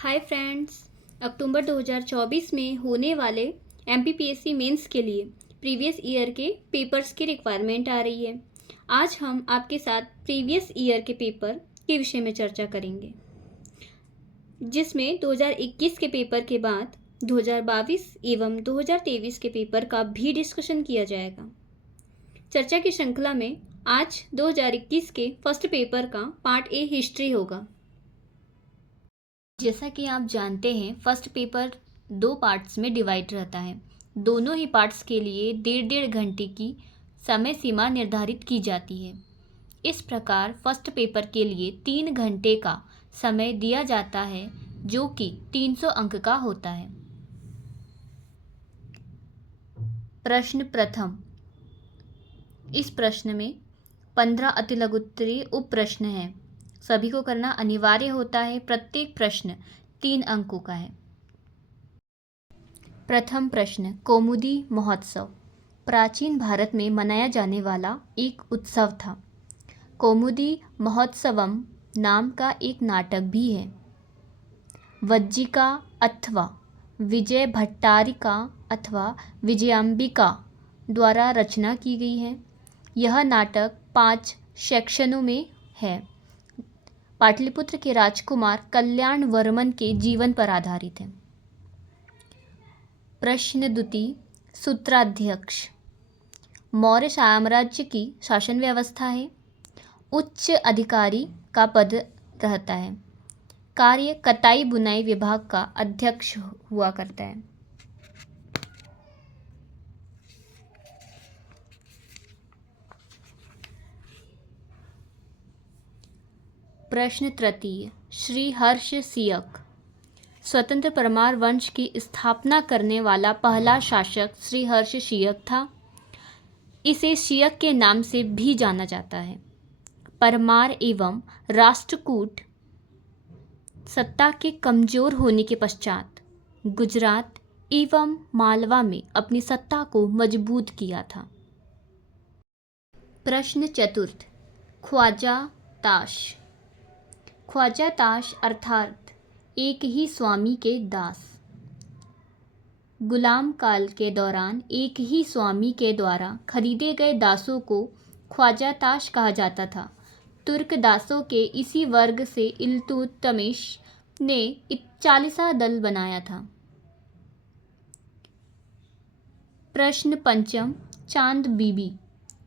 Hi friends. अक्टूबर 2024 में होने वाले एमपीपीएससी मेंस के लिए प्रीवियस ईयर के पेपर्स की रिक्वायरमेंट आ रही है। आज हम आपके साथ प्रीवियस ईयर के पेपर के विषय में चर्चा करेंगे, जिसमें 2021 के पेपर के बाद 2022 एवं 2023 के पेपर का भी डिस्कशन किया जाएगा। चर्चा की श्रृंखला में आज 2021 के फर्स्ट पेपर का पार्ट ए हिस्ट्री होगा। जैसा कि आप जानते हैं, फर्स्ट पेपर 2 पार्ट्स में डिवाइड रहता है। दोनों ही पार्ट्स के लिए 1.5 घंटे की समय सीमा निर्धारित की जाती है। इस प्रकार फर्स्ट पेपर के लिए 3 घंटे का समय दिया जाता है, जो कि 300 अंक का होता है। प्रश्न प्रथम। इस प्रश्न में 15 अतिलघुत्तरीय उप प्रश्न हैं। सभी को करना अनिवार्य होता है। प्रत्येक प्रश्न 3 अंकों का है। प्रथम प्रश्न, कौमुदी महोत्सव प्राचीन भारत में मनाया जाने वाला एक उत्सव था। कौमुदी महोत्सवम नाम का एक नाटक भी है। वज्जिका अथवा विजय भट्टारिका अथवा विजयांबिका द्वारा रचना की गई है। यह नाटक 5 सेक्शनों में है। पाटलिपुत्र के राजकुमार कल्याण वर्मन के जीवन पर आधारित है। प्रश्न द्वितीय, सूत्राध्यक्ष मौर्य साम्राज्य की शासन व्यवस्था है। उच्च अधिकारी का पद रहता है। कार्य कताई बुनाई विभाग का अध्यक्ष हुआ करता है। प्रश्न तृतीय, श्री हर्ष सियक स्वतंत्र परमार वंश की स्थापना करने वाला पहला शासक श्री हर्ष सियक था। इसे सियक के नाम से भी जाना जाता है। परमार एवं राष्ट्रकूट सत्ता के कमजोर होने के पश्चात गुजरात एवं मालवा में अपनी सत्ता को मजबूत किया था। प्रश्न चतुर्थ, ख्वाजा ताश। ख्वाजा ताश अर्थात एक ही स्वामी के दास। गुलाम काल के दौरान एक ही स्वामी के द्वारा खरीदे गए दासों को ख्वाजा ताश कहा जाता था। तुर्क दासों के इसी वर्ग से इल्तुतमिश ने 40वां दल बनाया था। प्रश्न पंचम, चांद बीबी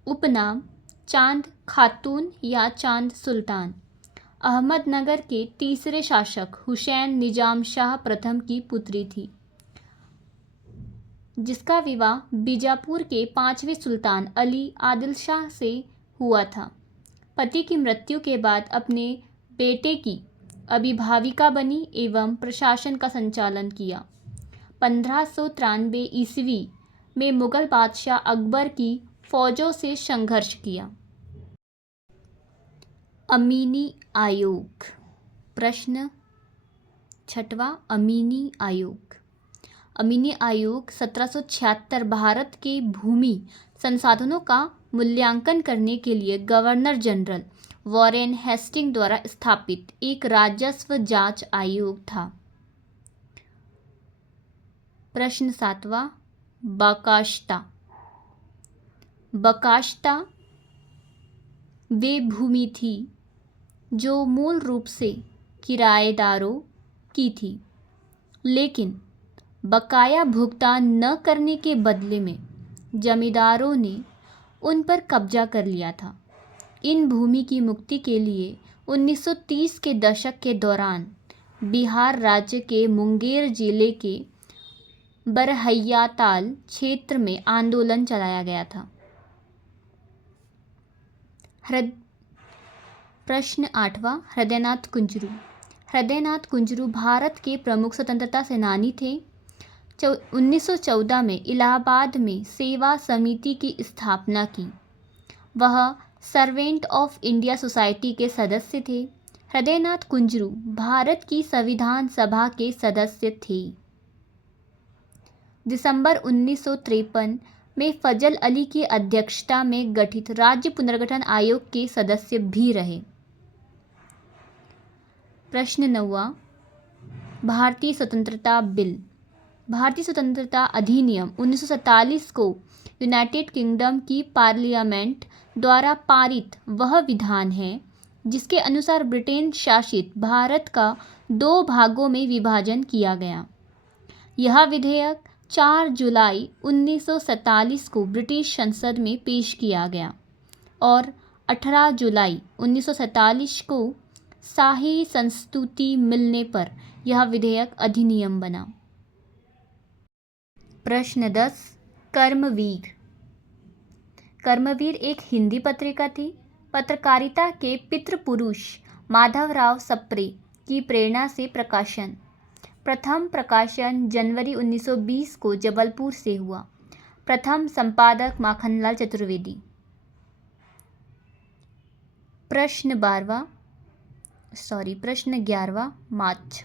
उपनाम चांद खातून या चांद सुल्तान अहमदनगर के तीसरे शासक हुसैन निजाम शाह प्रथम की पुत्री थी, जिसका विवाह बीजापुर के 5वें सुल्तान अली आदिल शाह से हुआ था। पति की मृत्यु के बाद अपने बेटे की अभिभाविका बनी एवं प्रशासन का संचालन किया। 1593 ईस्वी में मुगल बादशाह अकबर की फौजों से संघर्ष किया। अमीनी आयोग। प्रश्न छठवां, अमीनी आयोग। अमीनी आयोग 1776 भारत के भूमि संसाधनों का मूल्यांकन करने के लिए गवर्नर जनरल वॉरेन हेस्टिंग द्वारा स्थापित एक राजस्व जांच आयोग था। प्रश्न सातवां, बकाश्ता। बकाश्ता वे भूमि थी जो मूल रूप से किराएदारों की थी, लेकिन बकाया भुगतान न करने के बदले में जमींदारों ने उन पर कब्जा कर लिया था। इन भूमि की मुक्ति के लिए 1930 के दशक के दौरान बिहार राज्य के मुंगेर जिले के बरहैयाताल क्षेत्र में आंदोलन चलाया गया था। प्रश्न आठवां, हृदयनाथ कुंजरू। हृदयनाथ कुंजरू भारत के प्रमुख स्वतंत्रता सेनानी थे। 1914 में इलाहाबाद में सेवा समिति की स्थापना की। वह सर्वेंट ऑफ इंडिया सोसाइटी के सदस्य थे। हृदयनाथ कुंजरू भारत की संविधान सभा के सदस्य थे। दिसंबर 1953 में फजल अली की अध्यक्षता में गठित राज्य पुनर्गठन आयोग के सदस्य भी रहे। प्रश्न नौवां, भारतीय स्वतंत्रता बिल। भारतीय स्वतंत्रता अधिनियम 1947 को यूनाइटेड किंगडम की पार्लियामेंट द्वारा पारित वह विधान है जिसके अनुसार ब्रिटेन शासित भारत का 2 भागों में विभाजन किया गया। यह विधेयक 4 जुलाई 1947 को ब्रिटिश संसद में पेश किया गया और 18 जुलाई 1947 को शाही संस्तुति मिलने पर यह विधेयक अधिनियम बना। प्रश्न 10। कर्मवीर। कर्मवीर एक हिंदी पत्रिका थी। पत्रकारिता के पितृपुरुष माधवराव सप्रे की प्रेरणा से प्रकाशन। प्रथम प्रकाशन जनवरी 1920 को जबलपुर से हुआ। प्रथम संपादक माखनलाल चतुर्वेदी। प्रश्न 11वां। माछ।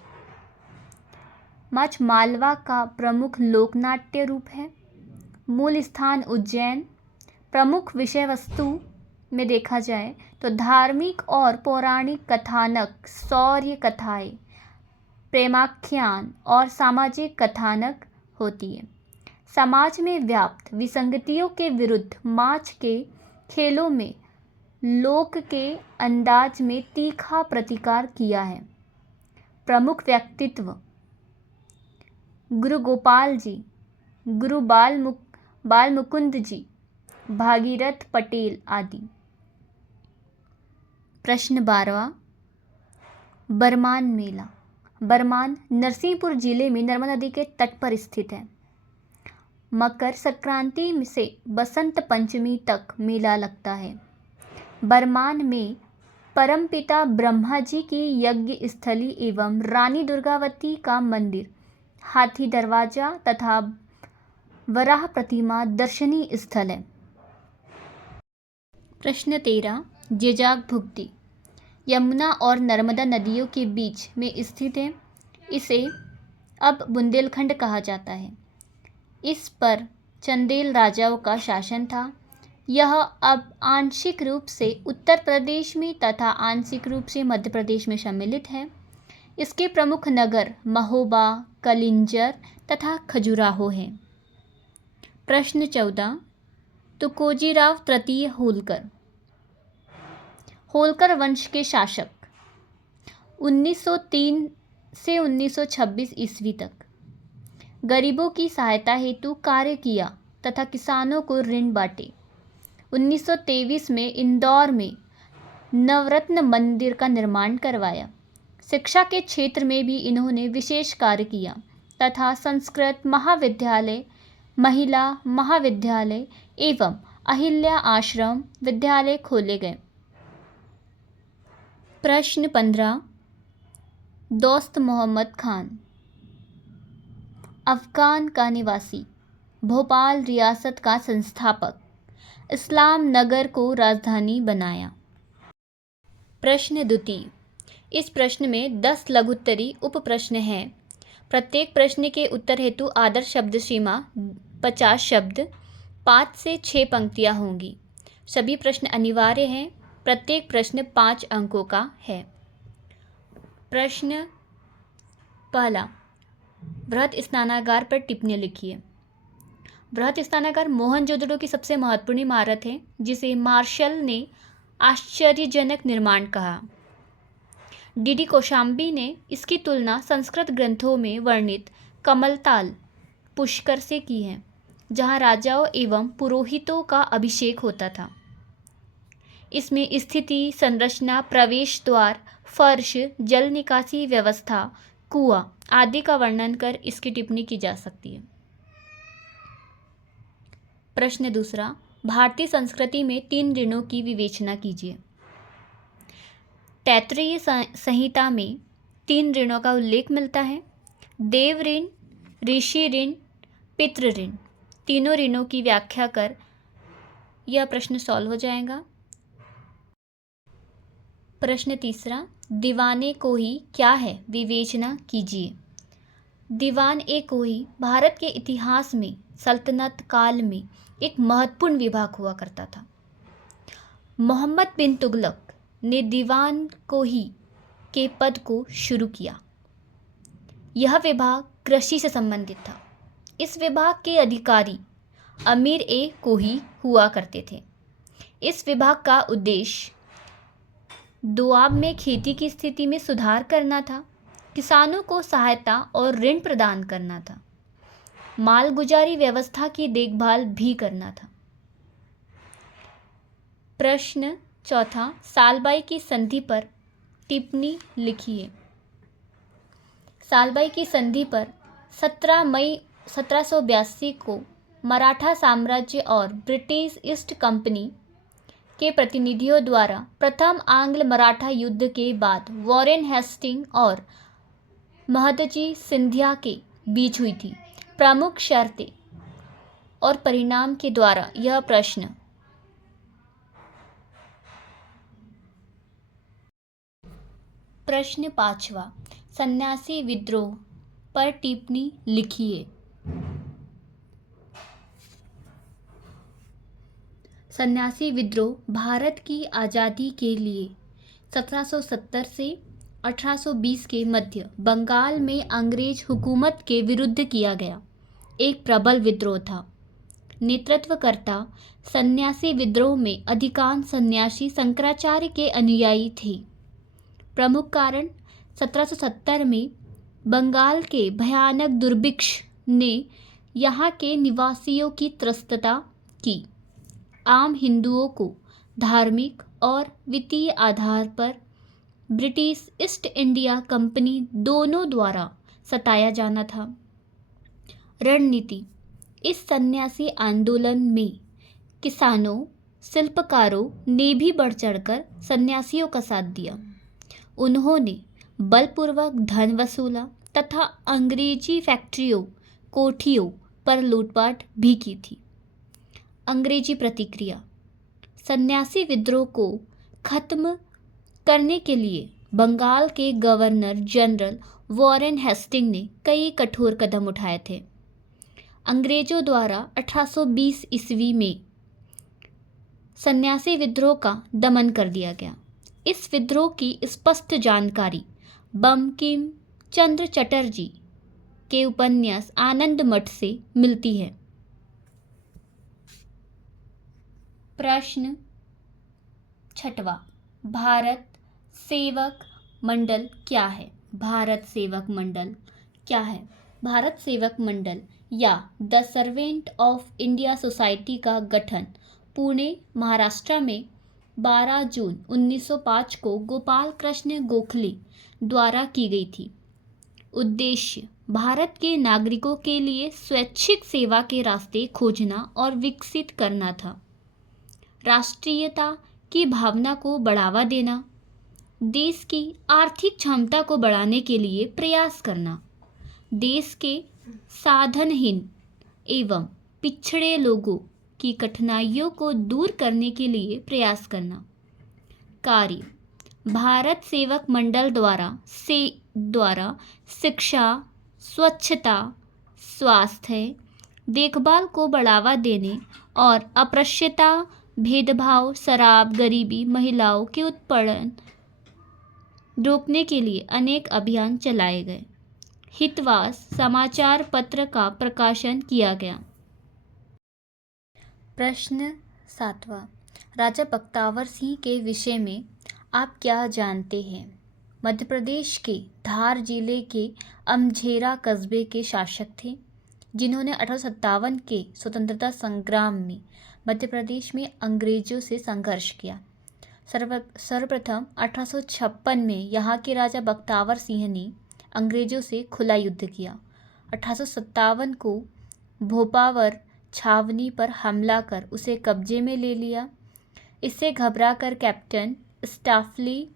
माछ मालवा का प्रमुख लोकनाट्य रूप है। मूल स्थान उज्जैन। प्रमुख विषय वस्तु में देखा जाए तो धार्मिक और पौराणिक कथानक, शौर्य कथाएं, प्रेमाख्यान और सामाजिक कथानक होती है। समाज में व्याप्त विसंगतियों के विरुद्ध माछ के खेलों में लोक के अंदाज में तीखा प्रतिकार किया है। प्रमुख व्यक्तित्व गुरु गोपाल जी, गुरु बाल मुकुंद जी, भागीरथ पटेल आदि। प्रश्न 12वां। बरमान मेला। बरमान नरसिंहपुर जिले में नर्मदा नदी के तट पर स्थित है। मकर संक्रांति से बसंत पंचमी तक मेला लगता है। बरमान में परमपिता ब्रह्मा जी की यज्ञ स्थली एवं रानी दुर्गावती का मंदिर, हाथी दरवाजा तथा वराह प्रतिमा दर्शनीय स्थल है। प्रश्न 13। जेजाग भुक्ति। यमुना और नर्मदा नदियों के बीच में स्थित है। इसे अब बुंदेलखंड कहा जाता है। इस पर चंदेल राजाओं का शासन था। यह अब आंशिक रूप से उत्तर प्रदेश में तथा आंशिक रूप से मध्य प्रदेश में सम्मिलित है। इसके प्रमुख नगर महोबा, कलिंजर तथा खजुराहो हैं। प्रश्न 14। तुकोजीराव तृतीय होलकर। होलकर वंश के शासक। 1903 से 1926 ईस्वी तक गरीबों की सहायता हेतु कार्य किया तथा किसानों को ऋण बांटे। 1923 में इंदौर में नवरत्न मंदिर का निर्माण करवाया। शिक्षा के क्षेत्र में भी इन्होंने विशेष कार्य किया तथा संस्कृत महाविद्यालय, महिला महाविद्यालय एवं अहिल्या आश्रम विद्यालय खोले गए। प्रश्न 15। दोस्त मोहम्मद खान। अफगान का निवासी, भोपाल रियासत का संस्थापक, इस्लाम नगर को राजधानी बनाया। प्रश्न द्वितीय। इस प्रश्न में 10 लघुत्तरी उप प्रश्न हैं। प्रत्येक प्रश्न के उत्तर हेतु आदर्श शब्द सीमा 50 शब्द, 5 से 6 पंक्तियाँ होंगी। सभी प्रश्न अनिवार्य हैं। प्रत्येक प्रश्न 5 अंकों का है। प्रश्न पहला। बृहत स्नानागार पर टिप्पणी लिखिए। बृहत स्नानागार मोहनजोदड़ो की सबसे महत्वपूर्ण इमारत है जिसे मार्शल ने आश्चर्यजनक निर्माण कहा। डी कौशाम्बी ने इसकी तुलना संस्कृत ग्रंथों में वर्णित कमलताल पुष्कर से की है, जहाँ राजाओं एवं पुरोहितों का अभिषेक होता था। इसमें स्थिति, संरचना, प्रवेश द्वार, फर्श, जल निकासी व्यवस्था, कुआं आदि का वर्णन कर इसकी टिप्पणी की जा सकती है। प्रश्न दूसरा। भारतीय संस्कृति में 3 ऋणों की विवेचना कीजिए। तैत्तिरीय संहिता में 3 ऋणों का उल्लेख मिलता है। देव ऋण, ऋषि ऋण, पितृ ऋण। तीनों ऋणों की व्याख्या कर यह प्रश्न सॉल्व हो जाएगा। प्रश्न तीसरा। दीवाने कोही क्या है, विवेचना कीजिए। दीवान ए कोही भारत के इतिहास में सल्तनत काल में एक महत्वपूर्ण विभाग हुआ करता था। मोहम्मद बिन तुगलक ने दीवान कोही के पद को शुरू किया। यह विभाग कृषि से संबंधित था। इस विभाग के अधिकारी अमीर ए कोही हुआ करते थे। इस विभाग का उद्देश्य दोआब में खेती की स्थिति में सुधार करना था, किसानों को सहायता और ऋण प्रदान करना था, मालगुजारी व्यवस्था की देखभाल भी करना था। प्रश्न चौथा, सालबाई की संधि पर टिप्पणी लिखिए। सालबाई की संधि पर 17 मई 1782 को मराठा साम्राज्य और ब्रिटिश ईस्ट कंपनी के प्रतिनिधियों द्वारा प्रथम आंग्ल मराठा युद्ध के बाद वॉरेन हेस्टिंग और महदजी सिंधिया के बीच हुई थी। प्रमुख शर्तें और परिणाम के द्वारा यह प्रश्न पांचवा, सन्यासी विद्रोह पर टिप्पणी लिखिए। सन्यासी विद्रोह भारत की आज़ादी के लिए 1770 से 1820 के मध्य बंगाल में अंग्रेज हुकूमत के विरुद्ध किया गया एक प्रबल विद्रोह था। नेतृत्वकर्ता सन्यासी विद्रोह में अधिकांश सन्यासी शंकराचार्य के अनुयायी थे। प्रमुख कारण 1770 में बंगाल के भयानक दुर्भिक्ष ने यहाँ के निवासियों की त्रस्तता की। आम हिंदुओं को धार्मिक और वित्तीय आधार पर ब्रिटिश ईस्ट इंडिया कंपनी दोनों द्वारा सताया जाना था। रणनीति, इस सन्यासी आंदोलन में किसानों, शिल्पकारों ने भी बढ़ चढ़कर सन्यासियों का साथ दिया। उन्होंने बलपूर्वक धन वसूला तथा अंग्रेजी फैक्ट्रियों, कोठियों पर लूटपाट भी की थी। अंग्रेजी प्रतिक्रिया, सन्यासी विद्रोह को खत्म करने के लिए बंगाल के गवर्नर जनरल वॉरेन हेस्टिंग ने कई कठोर कदम उठाए थे। अंग्रेजों द्वारा 1820 ईस्वी में सन्यासी विद्रोह का दमन कर दिया गया। इस विद्रोह की स्पष्ट जानकारी बंकिम चंद्र चटर्जी के उपन्यास आनंद मठ से मिलती है। प्रश्न छठवां, भारत सेवक मंडल क्या है? भारत सेवक मंडल क्या है? भारत सेवक मंडल या the servant of India society का गठन पुणे, महाराष्ट्र में 12 जून 1905 को गोपाल कृष्ण गोखले द्वारा की गई थी। उद्देश्य भारत के नागरिकों के लिए स्वैच्छिक सेवा के रास्ते खोजना और विकसित करना था। राष्ट्रीयता की भावना को बढ़ावा देना, देश की आर्थिक क्षमता को बढ़ाने के लिए प्रयास करना, देश के साधनहीन एवं पिछड़े लोगों की कठिनाइयों को दूर करने के लिए प्रयास करना। कार्य, भारत सेवक मंडल द्वारा शिक्षा, स्वच्छता, स्वास्थ्य देखभाल को बढ़ावा देने और अस्पृश्यता, भेदभाव, शराब, गरीबी, महिलाओं के उत्पीड़न रोकने के लिए अनेक अभियान चलाए गए। हितवास समाचार पत्र का प्रकाशन किया गया। प्रश्न सातवां, राजा बख्तियार सिंह के विषय में आप क्या जानते हैं? मध्य प्रदेश के धार जिले के अमझेरा कस्बे के शासक थे, जिन्होंने 1857 के स्वतंत्रता संग्राम में मध्य प्रदेश में अंग्रेजों से संघर्ष किया। सर्वप्रथम 1856 में यहाँ के राजा बख्तियार सिंह ने अंग्रेजों से खुला युद्ध किया। 1857 को भोपावर छावनी पर हमला कर उसे कब्जे में ले लिया। इससे घबराकर कैप्टन स्टाफली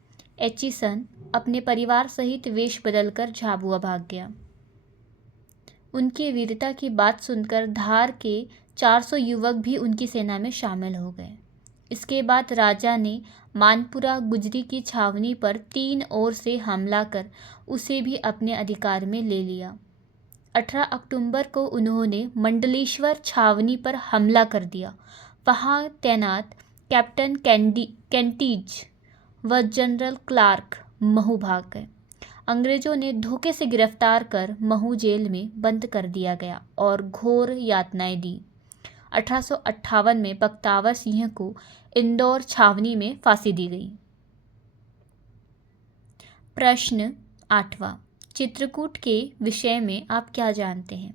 एचिसन अपने परिवार सहित वेश बदलकर झाबुआ भाग गया। उनकी वीरता की बात सुनकर धार के 400 युवक भी उनकी सेना में शामिल हो गए। इसके बाद राजा ने मानपुरा गुजरी की छावनी पर 3 ओर से हमला कर उसे भी अपने अधिकार में ले लिया। 18 अक्टूबर को उन्होंने मंडलेश्वर छावनी पर हमला कर दिया। वहां तैनात कैप्टन कैंटीज व जनरल क्लार्क महू भाग गए। अंग्रेजों ने धोखे से गिरफ्तार कर महू जेल में बंद कर दिया गया और घोर यातनाएं दी। 1858 में बख्तावर सिंह को इंदौर छावनी में फांसी दी गई। प्रश्न 8वां, चित्रकूट के विषय में आप क्या जानते हैं?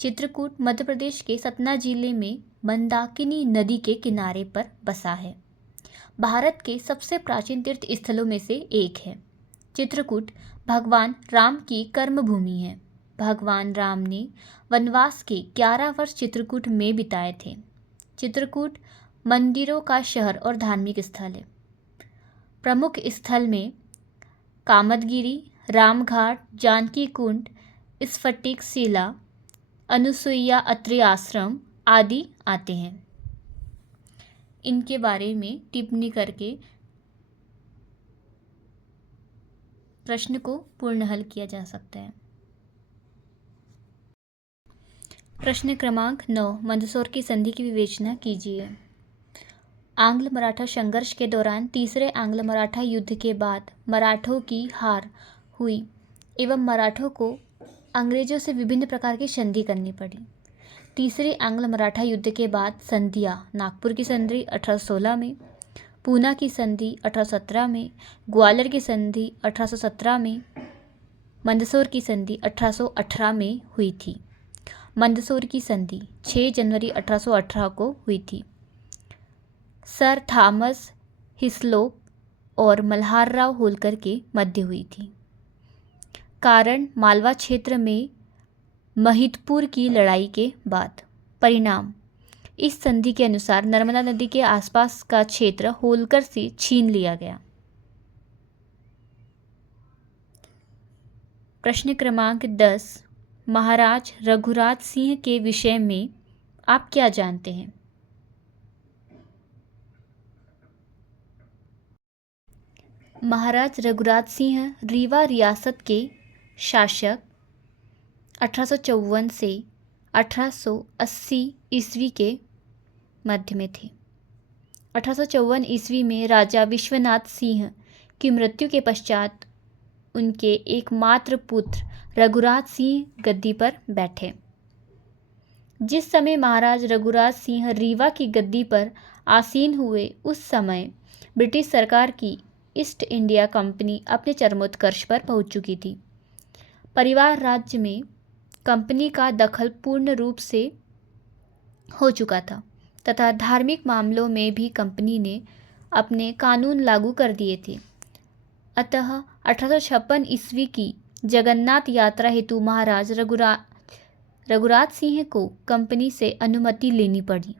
चित्रकूट मध्य प्रदेश के सतना जिले में मंदाकिनी नदी के किनारे पर बसा है। भारत के सबसे प्राचीन तीर्थ स्थलों में से एक है। चित्रकूट भगवान राम की कर्मभूमि है। भगवान राम ने वनवास के 11 वर्ष चित्रकूट में बिताए थे। चित्रकूट मंदिरों का शहर और धार्मिक स्थल है। प्रमुख स्थल में कामदगिरी, रामघाट, जानकी कुंड, स्फटिक शिला, अनुसुईया अत्रि आश्रम आदि आते हैं। इनके बारे में टिप्पणी करके प्रश्न को पूर्ण हल किया जा सकता है। प्रश्न क्रमांक 9, मंदसौर की संधि की विवेचना कीजिए। आंग्ल मराठा संघर्ष के दौरान तीसरे आंग्ल मराठा युद्ध के बाद मराठों की हार हुई एवं मराठों को अंग्रेजों से विभिन्न प्रकार की संधि करनी पड़ी। तीसरे आंग्ल मराठा युद्ध के बाद संधियाँ: नागपुर की संधि 1816 में, पूना की संधि 1817 में, ग्वालियर की संधि 1817 में, मंदसौर की संधि 1818 में हुई थी। मंदसौर की संधि 6 जनवरी 1818 को हुई थी। सर थॉमस हिस्लोप और मल्हारराव होलकर के मध्य हुई थी। कारण मालवा क्षेत्र में महिदपुर की लड़ाई के बाद। परिणाम: इस संधि के अनुसार नर्मदा नदी के आसपास का क्षेत्र होलकर से छीन लिया गया। प्रश्न क्रमांक 10, महाराज रघुराज सिंह के विषय में आप क्या जानते हैं? महाराज रघुराज सिंह रीवा रियासत के शासक 1854 से 1880 ईस्वी के मध्य में थे। 1854 ईस्वी में राजा विश्वनाथ सिंह की मृत्यु के पश्चात उनके एकमात्र पुत्र रघुराज सिंह गद्दी पर बैठे। जिस समय महाराज रघुराज सिंह रीवा की गद्दी पर आसीन हुए, उस समय ब्रिटिश सरकार की ईस्ट इंडिया कंपनी अपने चरमोत्कर्ष पर पहुंच चुकी थी। परिवार राज्य में कंपनी का दखल पूर्ण रूप से हो चुका था तथा धार्मिक मामलों में भी कंपनी ने अपने कानून लागू कर दिए थे। अतः 1856 ईस्वी की जगन्नाथ यात्रा हेतु महाराज रघुराज सिंह को कंपनी से अनुमति लेनी पड़ी।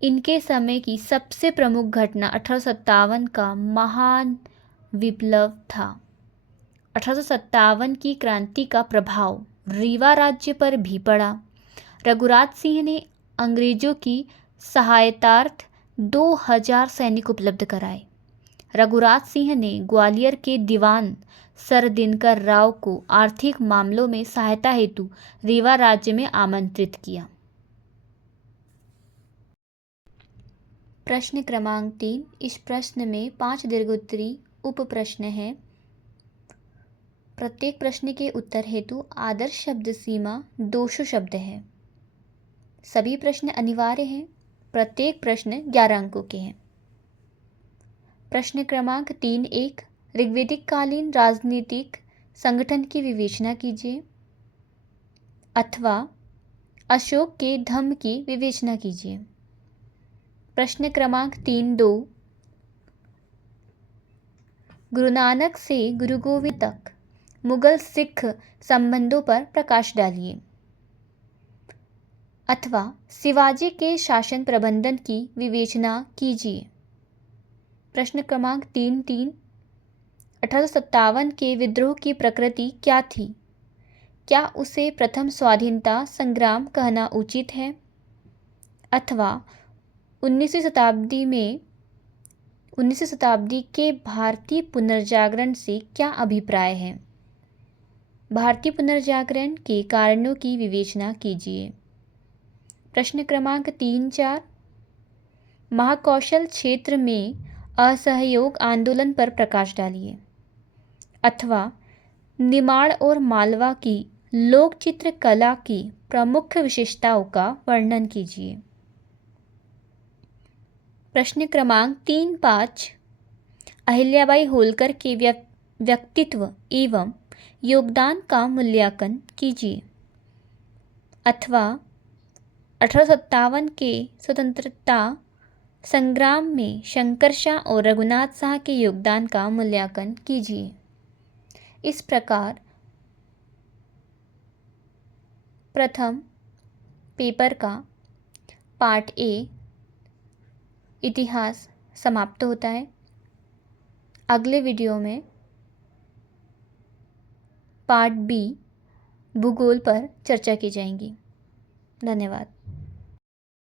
इनके समय की सबसे प्रमुख घटना 1857 का महान विप्लव था। 1857 की क्रांति का प्रभाव रीवा राज्य पर भी पड़ा। रघुराज सिंह ने अंग्रेजों की सहायतार्थ 2000 सैनिक उपलब्ध कराए। रघुराज सिंह ने ग्वालियर के दीवान सर दिनकर राव को आर्थिक मामलों में सहायता हेतु रीवा राज्य में आमंत्रित किया। प्रश्न क्रमांक 3, इस प्रश्न में 5 दीर्घोत्तरी उप प्रश्न हैं। प्रत्येक प्रश्न के उत्तर हेतु आदर्श शब्द सीमा 200 शब्द है। सभी प्रश्न अनिवार्य हैं। प्रत्येक प्रश्न 11 अंकों के हैं। प्रश्न क्रमांक 3.1, ऋग्वैदिक कालीन राजनीतिक संगठन की विवेचना कीजिए अथवा अशोक के धम्म की विवेचना कीजिए। प्रश्न क्रमांक 3.2, गुरु नानक से गुरु गोविंद तक मुगल सिख संबंधों पर प्रकाश डालिए अथवा शिवाजी के शासन प्रबंधन की विवेचना कीजिए। प्रश्न क्रमांक 3.3, 1857 के विद्रोह की प्रकृति क्या थी? क्या उसे प्रथम स्वाधीनता संग्राम कहना उचित है अथवा 19वीं शताब्दी के भारतीय पुनर्जागरण से क्या अभिप्राय है? भारतीय पुनर्जागरण के कारणों की विवेचना कीजिए। प्रश्न क्रमांक 3-4, महाकौशल क्षेत्र में असहयोग आंदोलन पर प्रकाश डालिए अथवा निमाड़ और मालवा की लोक चित्र कला की प्रमुख विशेषताओं का वर्णन कीजिए। प्रश्न क्रमांक 3-5 अहिल्याबाई होलकर के व्यक्तित्व एवं योगदान का मूल्यांकन कीजिए। अथवा 1857 के स्वतंत्रता संग्राम में शंकर शाह और रघुनाथ शाह के योगदान का मूल्यांकन कीजिए। इस प्रकार प्रथम पेपर का पार्ट ए इतिहास समाप्त होता है। अगले वीडियो में पार्ट बी भूगोल पर चर्चा की जाएगी। धन्यवाद।